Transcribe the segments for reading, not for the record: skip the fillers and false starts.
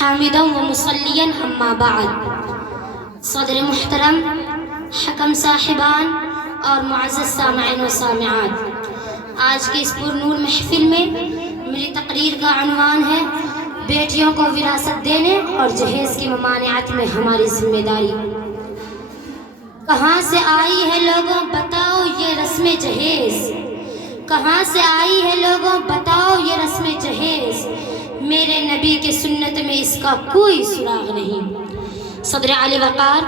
حامدا و مصلیاً اما بعد۔ صدر محترم، حکم صاحبان اور معزز سامعین و سامعات، آج کے اس پر نور محفل میں میری تقریر کا عنوان ہے بیٹیوں کو وراثت دینے اور جہیز کی ممانعت میں ہماری ذمہ داری۔ کہاں سے آئی ہے لوگوں بتاؤ یہ رسم جہیز، کہاں سے آئی ہے لوگوں بتاؤ یہ رسم جہیز، میرے نبی کے سنت میں اس کا کوئی سراغ نہیں۔ صدر علی وقار،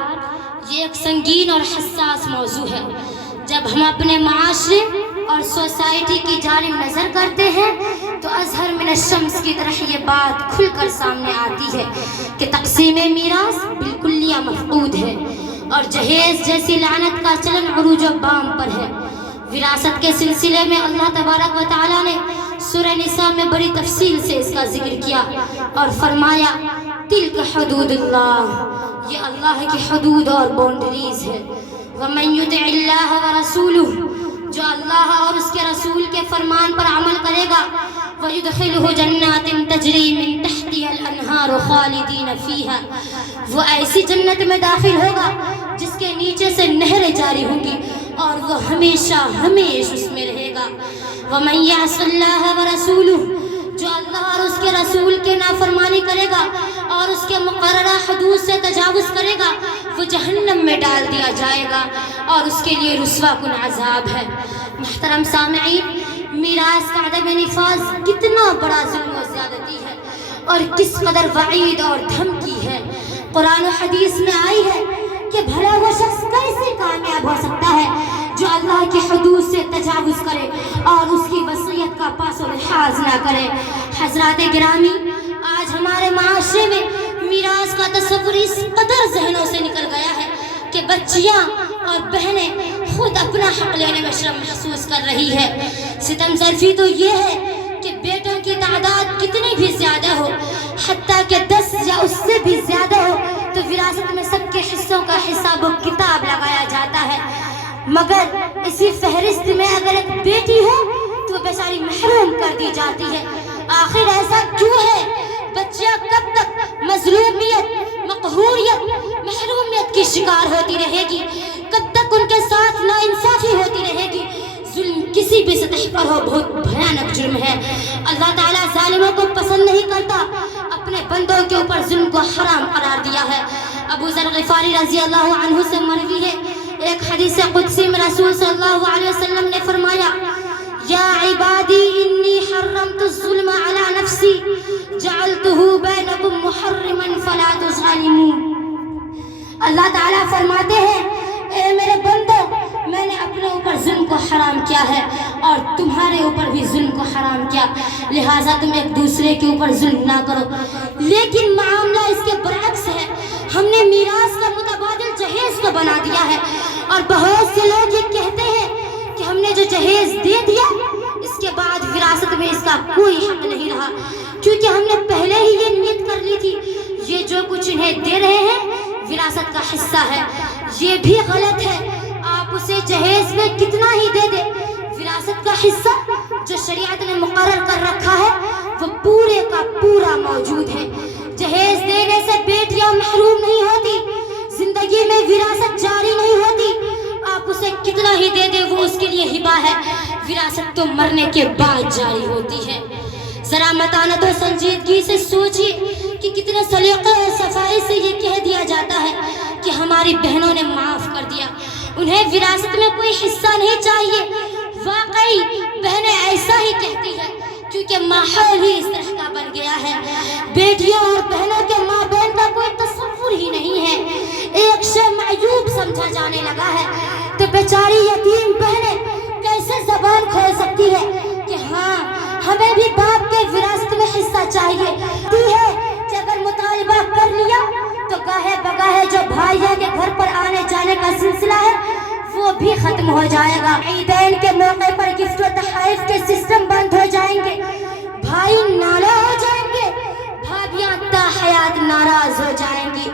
یہ ایک سنگین اور حساس موضوع ہے۔ جب ہم اپنے معاشرے اور سوسائٹی کی جانب نظر کرتے ہیں تو اظہر من الشمس کی طرح یہ بات کھل کر سامنے آتی ہے کہ تقسیم میراث بالکلیہ مفقود ہے اور جہیز جیسی لعنت کا چلن عروج و بام پر ہے۔ وراثت کے سلسلے میں اللہ تبارک و تعالیٰ نے سورہ نساء میں بڑی تفصیل سے اس کا ذکر کیا اور فرمایا تلک حدود اللہ، یہ اللہ کی حدود اور باؤنڈریز ہے۔ وَمَن يُطِعِ اللَّهَ وَرَسُولُهُ، جو اللہ اور اس کے رسول کے فرمان پر عمل کرے گا، وَيُدْخِلُهُ جَنَّاتٍ تَجْرِي مِن تَحْتِهَا الْأَنْهَارُ خَالِدِينَ فِيهَا، وہ ایسی جنت میں داخل ہوگا جس کے نیچے سے نہریں جاری ہوں گی اور وہ ہمیشہ ہمیشہ اس میں رہے گا۔ وَمَن يَعْصِ اللَّهَ وَرَسُولُهُ، جو اللہ اور اس کے رسول کے نافرمانی کرے گا اور اس کے مقررہ حدود سے تجاوز کرے گا، وہ جہنم میں ڈال دیا جائے گا اور اس کے لیے رسوا کن عذاب ہے۔ محترم سامعین، میراث کا عدم نفاذ کتنا بڑا ظلم و زیادتی ہے اور کس قدر وعید اور دھمکی ہے۔ قرآن و حدیث میں آئی ہے کہ بھلا وہ شخص کیسے کامیاب ہو سکتا ہے جو اللہ کی حدود سے تجاوز کرے اور اس کی وصیت کا پاس و لحاظ نہ کرے۔ حضرات گرامی، آج ہمارے معاشرے میں میراث کا تصور اس قدر ذہنوں سے نکل گیا ہے کہ بچیاں اور بہنیں خود اپنا حق لینے میں شرم محسوس کر رہی ہے۔ ستم ظرفی تو یہ ہے کہ بیٹوں کی تعداد کتنی بھی زیادہ ہو، حتیٰ کہ 10 یا اس سے بھی زیادہ ہو، تو وراثت میں سب کے حصوں کا حساب و کتاب لگایا جاتا ہے، مگر اسی فہرست میں اگر ایک بیٹی ہو تو وہ بیچاری محروم کر دی جاتی ہے۔ آخر ایسا کیوں ہے؟ بچیاں کب تک مظلومیت، مقہوریت، محرومیت کی شکار ہوتی رہے گی؟ کب تک ان کے ساتھ ناانصافی ہوتی رہے گی؟ ظلم کسی بھی سطح پر ہو بہت بھیانک جرم ہے۔ اللہ تعالیٰ ظالموں کو پسند نہیں کرتا، اپنے بندوں کے اوپر ظلم کو حرام قرار دیا ہے۔ ابو ذر غفاری رضی اللہ عنہ سے مروی ہے، ایک حدیث قدسی میں رسول صلی اللہ علیہ وسلم نے فرمایا یا عبادی انی حرمت الظلم علی نفسی جعلتہ بینکم محرما فلا تظالمون۔ اللہ تعالیٰ فرماتے ہیں اے میرے بندو، میں نے اپنے اوپر ظلم کو حرام کیا ہے اور تمہارے اوپر بھی ظلم کو حرام کیا، لہٰذا تم ایک دوسرے کے اوپر ظلم نہ کرو۔ لیکن معاملہ اس کے برعکس ہے، ہم نے میراث کا متبادل جہیز کو بنا دیا ہے اور بہت سے لوگ یہ کہتے ہیں کہ ہم نے جو جہیز دے دیا اس کے بعد وراثت میں اس کا کوئی حق نہیں رہا، کیونکہ ہم نے پہلے ہی یہ نیت کر لی تھی یہ جو کچھ انہیں دے رہے ہیں وراثت کا حصہ ہے۔ یہ بھی غلط ہے، آپ اسے جہیز میں کتنا ہی دے دے، وراثت کا حصہ جو شریعت نے مقرر کر رکھا ہے وہ پورے کا پورا موجود ہے۔ جہیز دینے سے بیٹیاں محروم نہیں ہوتی، زندگی میں وراثت جاری نہیں ہوتی، آپ اسے کتنا ہی دے دیں وہ اس کے لیے ہبہ ہے، وراثت تو مرنے کے بعد جاری ہوتی ہے۔ ذرا متانت و سنجیدگی سے سوچیے کہ کتنے سلیقے اور صفائی سے یہ کہہ دیا جاتا ہے کہ ہماری بہنوں نے معاف کر دیا، انہیں وراثت میں کوئی حصہ نہیں چاہیے۔ واقعی بہنیں ایسا ہی کہتی ہیں کیونکہ ماحول ہی اس طرح کا بن گیا ہے، بیٹیوں اور بہنوں کے ماں بہن کا کوئی تصور ہی نہیں ہے، ایک شے معیوب سمجھا جانے لگا ہے، تو بیچاری یتیم بہنیں کیسے زبان کھول سکتی ہے کہ ہاں ہمیں بھی باپ کے وراثت میں حصہ چاہیے؟ کہ اگر مطالبہ کر لیا تو گاہے بگاہے جو بھائیوں کے گھر پر آنے جانے کا سلسلہ ہے وہ بھی ختم ہو جائے گا۔ عیدین کے موقع پر گفٹ و تحائف کے سسٹم بند ہو جائیں گے، بھائی ناراض ہو جائیں گے، بھابیاں تا حیات ناراض ہو جائیں گی۔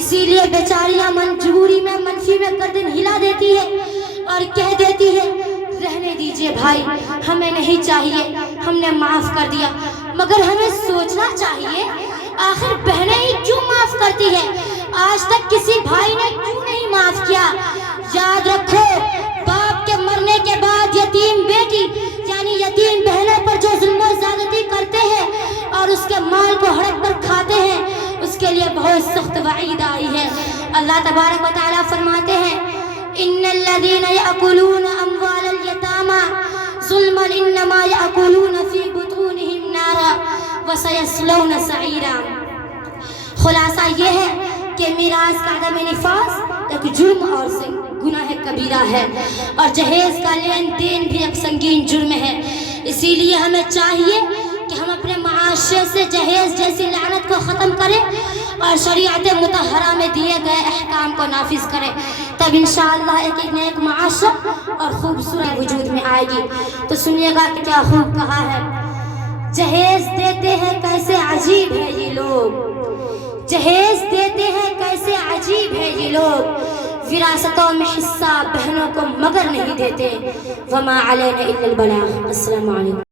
اسی لیے بیچاریاں مجبوری میں منفی میں گردن ہلا دیتی ہے اور کہہ دیتی ہے رہنے دیجئے بھائی، ہمیں نہیں چاہیے، ہم نے معاف کر دیا۔ مگر ہمیں سوچنا چاہیے آخر بہنیں ہی کیوں معاف کرتی ہے؟ آج تک کسی بھائی نے کیوں نہیں معاف کیا؟ یاد رکھو، باپ کے مرنے کے بعد یتیم بیٹی یعنی یتیم بہنوں پر جو ظلم و زیادتی کرتے ہیں اور اس کے مال کو ہڑپ کر کھاتے ہیں، اس کے لیے بہت سخت وعید آئی ہے۔ اللہ تبارک و تعالیٰ فرماتے ہیں ان الذين يأكلون اموال اليتامى ظلما انما يأكلون في بطونهم نارا وسيصلون سعيرا۔ خلاصہ یہ ہے کہ میراث کا عدم نفاذ ایک جرم اور گناہ کبیرہ ہے، اور جہیز کا لین دین بھی ایک سنگین جرم ہے۔ اسی لیے ہمیں چاہیے کہ ہم اپنے معاشرے سے جہیز جیسی لعنت کو ختم کریں اور شریعت مطہرہ میں دیے گئے احکام کو نافذ کریں، تب انشاءاللہ ایک نیک معاشرہ اور خوبصورت وجود میں آئے گی۔ تو سنیے گا کہ کیا خوب کہا ہے، جہیز دیتے ہیں کیسے عجیب ہے یہ لوگ، جہیز دیتے ہیں کیسے عجیب ہے یہ لوگ، وراثتوں میں حصہ بہنوں کو مگر نہیں دیتے، وما علینا الا البلاغ۔ السلام علیکم۔